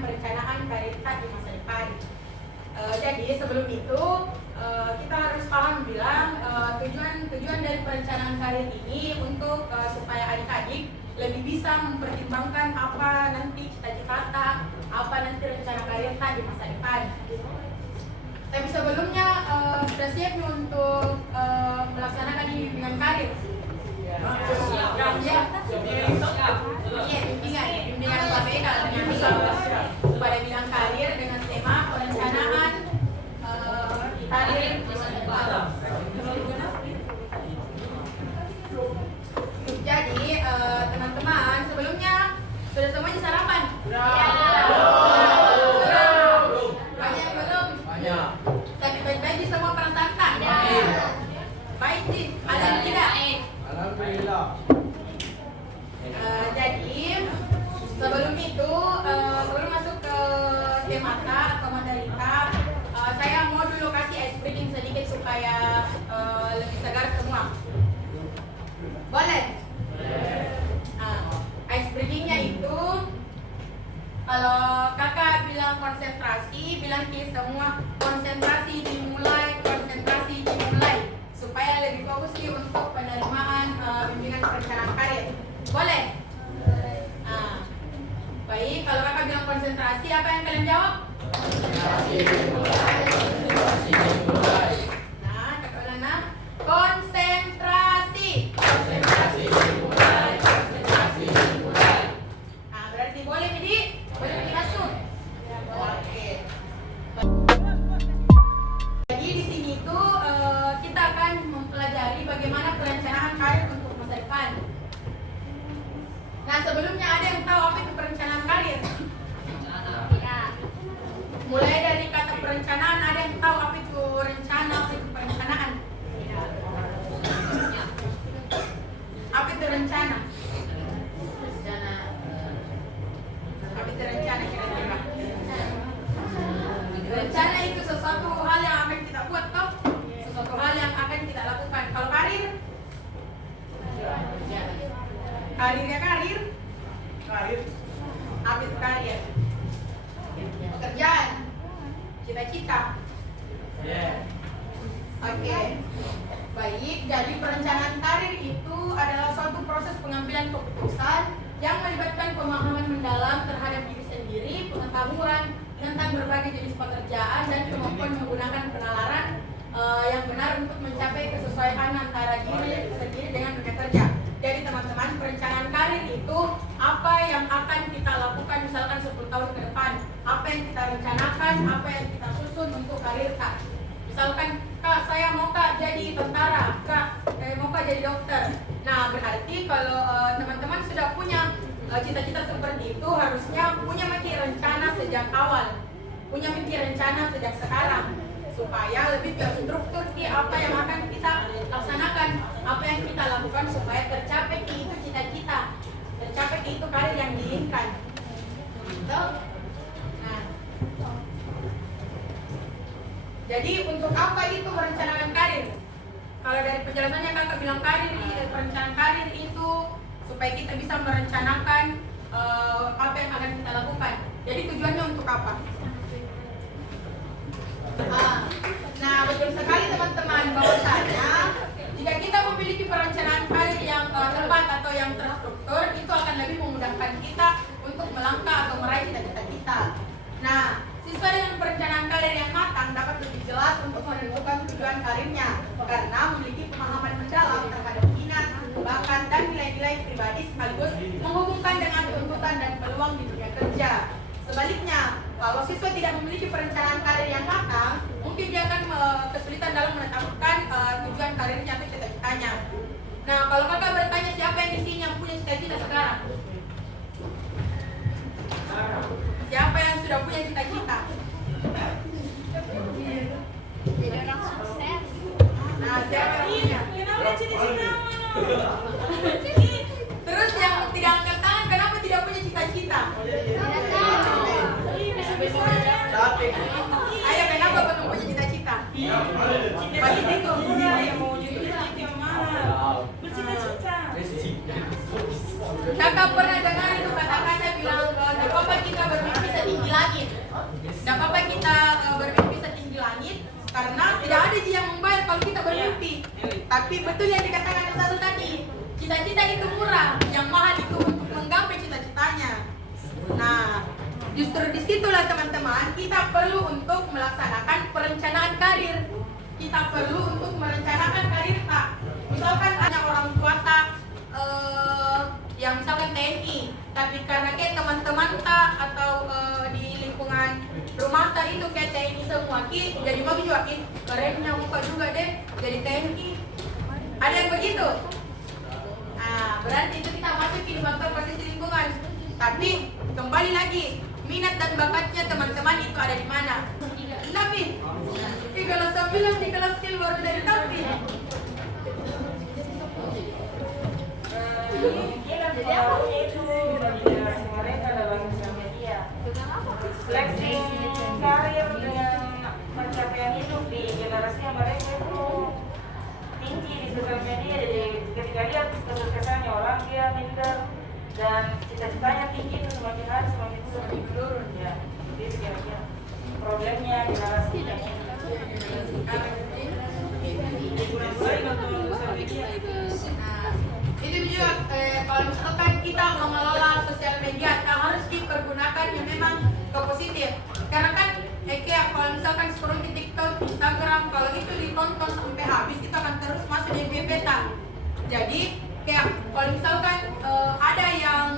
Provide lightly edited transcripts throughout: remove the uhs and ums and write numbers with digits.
perencanaan karir kita di masa depan. Jadi sebelum itu kita harus paham bilang tujuan dari perencanaan karir ini untuk supaya adik-adik lebih bisa mempertimbangkan apa nanti cita-cita, apa nanti rencana karir kita di masa depan. Tapi sebelumnya sudah siap untuk melaksanakan ini bimbingan karir? Siap. Iya, bimbingan KPK pada bidang karir dengan tema perencanaan karir di masa depan. Jadi teman-teman sebelumnya sudah semuanya sarapan? Banyak yang belum? Banyak. Tapi baik-baik semua perasaan tak? Baik sih, ada yang tidak? Alhamdulillah. Jadi sebelum itu, sebelum masuk ke temata atau materi kita, saya mau dulu kasih ice breaking sedikit supaya lebih segar semua. Boleh? Ice breakingnya itu, kalau kakak bilang konsentrasi, bilang ke semua konsentrasi dimulai, supaya lebih fokus untuk penerimaan bimbingan perencanaan karir. Boleh? Baik, kalau kakak bilang konsentrasi, apa yang kalian jawab? Konsentrasi dimulai. Nah, kakak Lana, konsentrasi. Konsentrasi dimulai. Nah, berarti boleh, Midi? Boleh masuk? Oke. Jadi di sini tuh kita akan mempelajari bagaimana perencanaan karir untuk masa depan. Nah, sebelumnya ada yang tahu apa itu perencanaan karir? Mulai dari kata perencanaan, ada yang tahu apa itu rencana, apa itu perencanaan? Apa itu rencana? Apa itu rencana kira-kira? Rencana itu sesuatu hal yang akan kita buat, toh? Sesuatu hal yang akan kita lakukan. Kalau karir? Karirnya karir? Apa itu karir? Pekerjaan? Cita-cita? Oke. Baik, jadi perencanaan karir itu adalah suatu proses pengambilan keputusan yang melibatkan pemahaman mendalam terhadap diri sendiri, pengetahuan tentang berbagai jenis pekerjaan, dan kemampuan menggunakan penalaran yang benar untuk mencapai kesesuaian antara diri sendiri dengan dunia kerja. Jadi teman-teman, perencanaan karir itu apa yang akan kita lakukan misalkan 10 tahun ke depan, apa yang kita rencanakan, apa yang kita susun untuk karir Kak. Misalkan, Kak, saya mau Kak jadi tentara, Kak, mau Kak jadi dokter. Nah, berarti kalau teman-teman sudah punya cita-cita seperti itu, harusnya punya mimpi rencana sejak awal, punya mimpi rencana sejak sekarang, supaya lebih terstruktur di apa yang akan kita laksanakan, apa yang kita lakukan supaya tercapai itu cita-cita, tercapai itu karir yang diinginkan. Gitu. Nah, jadi untuk apa itu merencanakan karir? Kalau dari penjelasannya kakak bilang perencanaan karir itu supaya kita bisa merencanakan apa yang akan kita lakukan. Jadi tujuannya untuk apa? Nah, betul sekali teman-teman, bahwasanya jika kita memiliki perencanaan karir yang tepat atau yang terstruktur, itu akan lebih memudahkan kita untuk melangkah atau meraih cita-cita kita. Nah, siswa dengan perencanaan karir yang matang dapat lebih jelas untuk menentukan tujuan karirnya karena memiliki pemahaman mendalam terhadap minat, bakat, dan nilai-nilai pribadi sekaligus menghubungkan dengan tuntutan dan peluang di dunia kerja. Sebaliknya, kalau siswa tidak memiliki perencanaan karir yang matang, mungkin dia akan kesulitan dalam menetapkan tujuan karirnya atau cita-citanya. Nah, kalau kakak bertanya siapa yang di sini yang punya cita-cita sekarang? Siapa yang sudah punya cita-cita? Jadi orang sukses. Nah, siapa yang punya? Terus yang tidak angkat tangan, kenapa tidak punya cita-cita? Ayo, kenapa belum punya cita-cita? Pasti itu. Kakak pernah dengar itu kata-kata bilang, kenapa kita bermimpi setinggi mimpi. Tapi betul yang dikatakan satu tadi, cita-cita itu murah, yang mahal itu untuk menggapai cita-citanya. Nah, justru disitulah teman-teman kita perlu untuk melaksanakan perencanaan karir. Kita perlu untuk merencanakan karir tak. Misalkan ada orang tua tak yang misalkan TNI, tapi karena kayak teman-teman tak atau di lingkungan rumah tak itu kayak TNI semua jadi bagi juga kerennya muka juga deh jadi TNI. Ada yang begitu? Nah, berarti itu kita masuk di faktor kondisi lingkungan. Tapi kembali lagi, minat dan bakatnya teman-teman itu ada di mana? Tapi di kelas 9 di kelas skill baru dari tapi. Jadi awalnya itu bagi generasi mereka dalam sosial media. Seleksi karir dengan pencapaian hidup di generasi yang mereka itu tinggi di sosial media. Jadi ketika lihat kesuksesannya orang dia minder dan cita-citanya tinggi itu semakin hari semakin menurun ya. Jadi kira-kira problemnya generasi yang itu juga kalau misalkan kita mengelola sosial media harus dipergunakan yang memang ke positif. Karena kan kayak kalau misalkan scroll di TikTok, Instagram, kalau itu ditonton sampai habis kita akan terus masuk di peta. Jadi kayak kalau misalkan ada yang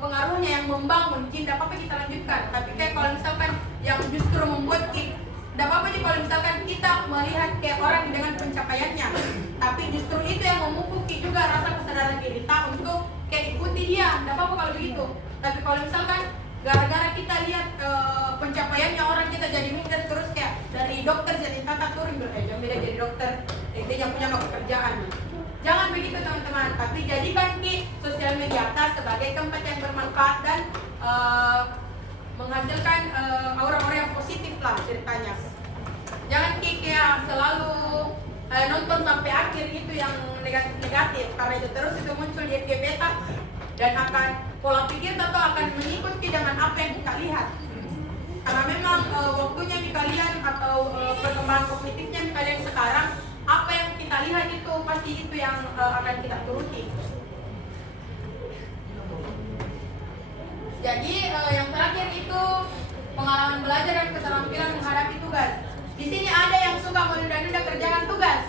pengaruhnya yang membangun, tidak apa-apa kita lanjutkan. Tapi kayak kalau misalkan yang justru membuat tidak apa-apa sih kalau misalkan kita melihat kayak orang dengan pencapaiannya, tapi justru itu yang memupuki juga rasa kesadaran diri kita untuk kayak ikuti dia. Tidak apa-apa kalau begitu. Tapi kalau misalkan gara-gara kita lihat pencapaiannya orang kita jadi minder terus kayak dari dokter jadi tata turun beda jadi dokter, intinya punya pekerjaan. Jangan begitu teman-teman. Tapi jadikan sosial media sebagai tempat yang bermanfaat dan menghasilkan aura-aura yang positif lah ceritanya. Jangan kayak selalu nonton sampai akhir itu yang negatif, karena itu terus itu muncul di FB beta dan akan pola pikir atau akan mengikuti dengan apa yang kita lihat. Karena memang waktunya di kalian atau perkembangan kognitifnya di kalian sekarang, apa yang kita lihat itu pasti itu yang akan kita turuti. Jadi yang terakhir itu pengalaman belajar dan keterampilan menghadapi tugas. Di sini ada yang suka menunda-nunda kerjakan tugas.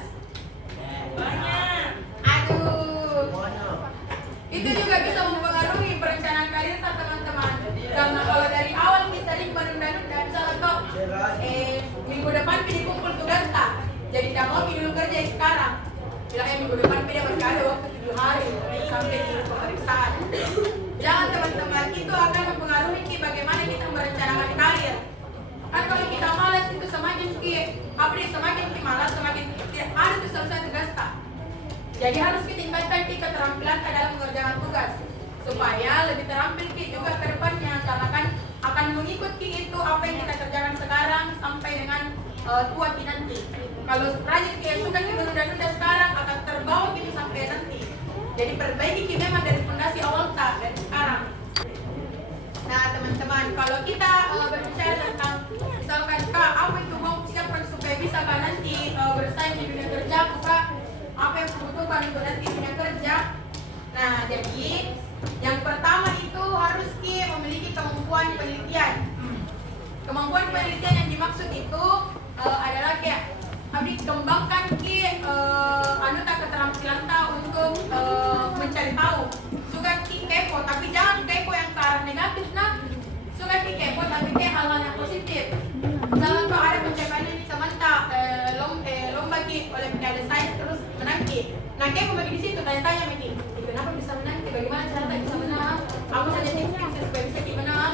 banyak. Aduh. Itu juga bisa mempengaruhi perencanaan karir teman-teman. Karena kalau dari awal kita sering menunda-nunda, misalnya kok minggu depan pilih kumpul tugas tak. Jadi tidak mau dulu kerja sekarang. Bilangnya minggu depan pilih masih ada waktu 7 hari sampai di pemeriksaan. Jangan teman-teman, itu akan mempengaruhi bagaimana kita merencanakan karir. Kan kalau kita malas itu semakin malas semakin tidak ada tuh selesai tugas tak. Jadi harus ditingkatkan keterampilan dalam mengerjakan tugas supaya lebih terampil juga ke depannya, karena kan akan mengikuti itu apa yang kita kerjakan sekarang sampai dengan tua nanti. Kalau rajin kayak suka menunda-nunda sekarang akan terbawa sampai nanti. Jadi perbaiki memang dari fondasi awal tak dari sekarang. Nah teman-teman, kalau kita berbicara tentang misalkan kak apa itu mau siapkan supaya bisa kak nanti bersaing di dunia kerja, kak apa yang dibutuhkan untuk nanti dunia kerja. Nah jadi yang pertama itu harus memiliki kemampuan penelitian. Kemampuan penelitian yang dimaksud itu adalah kayak kembangkan keterampilan untuk mencari tahu. Suka kepo, tapi jangan kepo yang ke arah negatif. Nah, suka kepo tapi kayak hal-hal yang positif. Misalnya kalau ada pencapaian ini teman tak lomba olimpiade sains terus menang nah kepo bagi di situ tanya-tanya kenapa bisa menang, bagaimana cara bisa menang, kamu saja tips supaya bisa menang.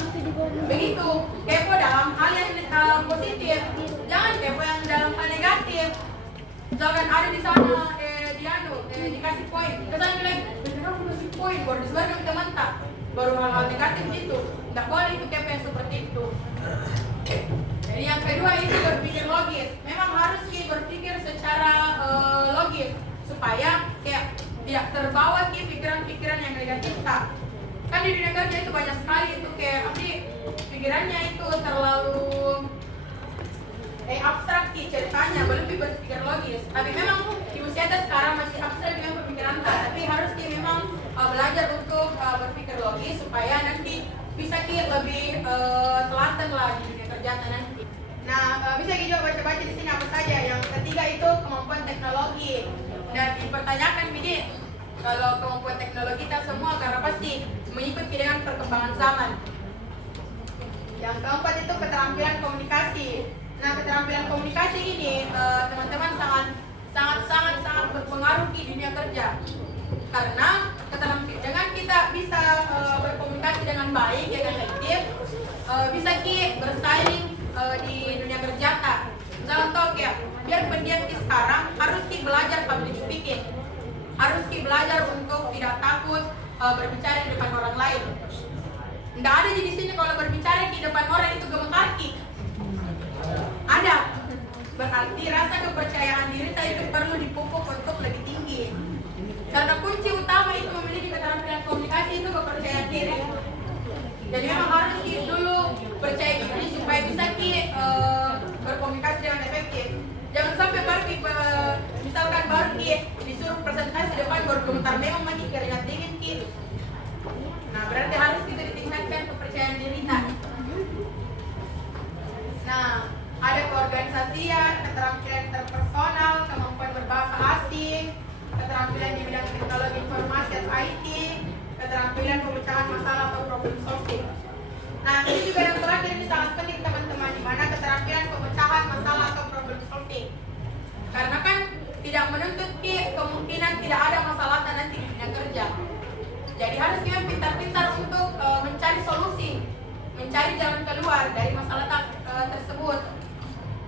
Begitu kepo dalam hal yang positif, jangan kepo yang dalam hal negatif. Misalkan ada di sana dikasih poin, kesan bilang kenapa kasih poin baru disebarkan teman tak, baru hal-hal negatif itu tidak boleh itu kepo yang seperti itu. Jadi yang kedua itu berpikir logis. Memang harus berpikir secara logis supaya kayak tidak terbawa pikiran-pikiran yang negatif tak. Kan di dunia kerja itu banyak sekali itu kayak pikirannya itu terlalu abstrak ceritanya, belum berpikir logis. Tapi memang kita sekarang masih abstrak dengan pemikiran tapi harus kita memang belajar untuk berpikir logis supaya nanti bisa kita lebih telaten lah di dunia kerja nanti. Nah, bisa kita juga baca-baca di sini apa saja. Yang ketiga itu kemampuan teknologi. Dan dipertanyakan ini kalau kemampuan teknologi kita semua karena pasti mengikuti dengan perkembangan zaman. Yang keempat itu keterampilan komunikasi. Nah, keterampilan komunikasi ini teman-teman sangat berpengaruh di dunia kerja. Karena dengan kita bisa berkomunikasi dengan baik, dengan efektif, bisa kita bersaing di dunia kerja. Contoh ya, biar pendiam di sekarang harus kita belajar public speaking, harus kita belajar untuk tidak takut berbicara di depan orang lain. Nggak ada di sini kalau berbicara di depan orang itu gemetar ki. Ada. Berarti rasa kepercayaan diri kita itu perlu dipupuk untuk lebih tinggi. Karena kunci utama itu memiliki keterampilan komunikasi itu kepercayaan diri. Jadi memang harus kita dulu percaya diri supaya bisa kita berkomunikasi dengan efektif. Jangan sampai baru misalkan baru kita disuruh presentasi depan baru gemetar memang lagi keringat dingin kita. Nah, berarti harus kita ditingkatkan kepercayaan diri kita. Nah, ada keorganisasian, keterampilan interpersonal, kemampuan berbahasa asing, keterampilan di bidang teknologi informasi atau IT, keterampilan pemecahan masalah atau problem solving. Nah, ini juga yang terakhir ini sangat penting teman-teman, di mana keterampilan pemecahan masalah atau problem solving. Karena kan tidak menuntut kemungkinan tidak ada masalah nanti di dunia kerja. Jadi harus kita pintar-pintar untuk mencari solusi, mencari jalan keluar dari masalah tersebut.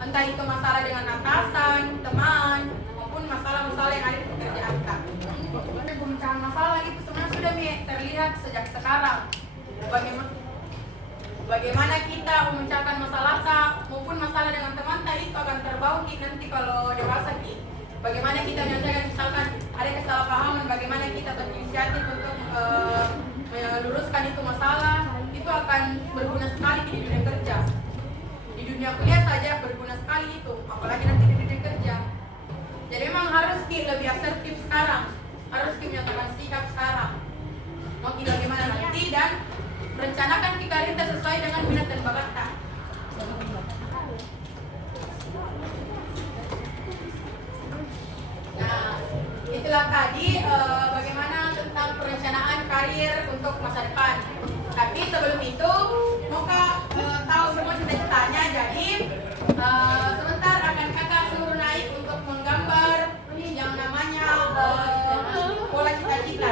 Entah itu masalah dengan atasan, teman, maupun masalah-masalah yang ada di pekerjaan kita. Pemecahan masalah itu sebenarnya sudah terlihat sejak sekarang. Bagaimana kita memecahkan masalah maupun masalah dengan teman itu akan terbawa nanti kalau dewasa kita. Bagaimana kita menyelesaikan misalkan ada kesalahpahaman, bagaimana kita berinisiatif untuk meluruskan itu masalah, itu akan berguna sekali di dunia kerja. Di dunia kuliah saja berguna sekali itu, apalagi nanti di dunia kerja. Jadi memang harus kita lebih asertif sekarang, harus kita menyatakan sikap sekarang. Mau kita bagaimana nanti dan rencanakan karir kita sesuai dengan minat dan bakat kita. Nah, itulah tadi bagaimana tentang perencanaan karir untuk masa depan. Tapi sebelum itu, Moka tahu semua cita-citanya. Jadi sebentar akan kakak suruh naik untuk menggambar yang namanya bola cita-cita.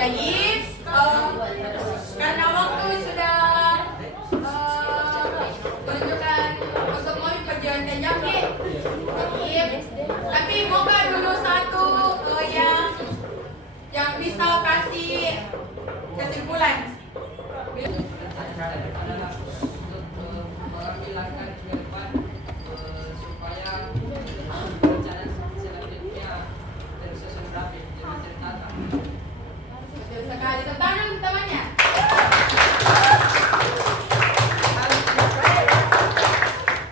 Jadi karena waktu sudah menunjukkan untuk mau perjalanan jam tapi moga dulu satu yang bisa kasih kesimpulan. Sekali tentang temannya.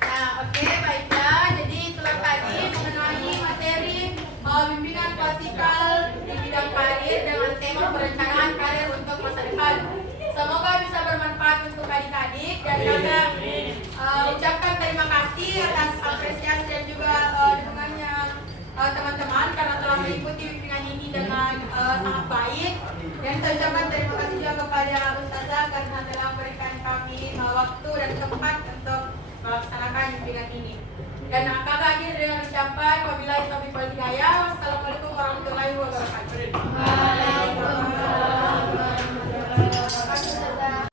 Nah, oke, baiklah. Jadi itulah tadi mengenai materi bimbingan klasikal di bidang karir dengan tema perencanaan karir untuk masa depan. dan kakak ucapkan terima kasih atas apresiasi dan juga dukungannya teman-teman karena telah mengikuti bimbingan ini dengan sangat baik. Dan saya ucapkan terima kasih juga kepada Ustazah karena telah memberikan kami waktu dan tempat untuk melaksanakan bimbingan ini. Dan kakak akhir dengan ucapan wabillahi taufiq wal hidayah. Wassalamualaikum warahmatullahi wabarakatuh. Waalaikumsalam. Terima kasih Ustazah.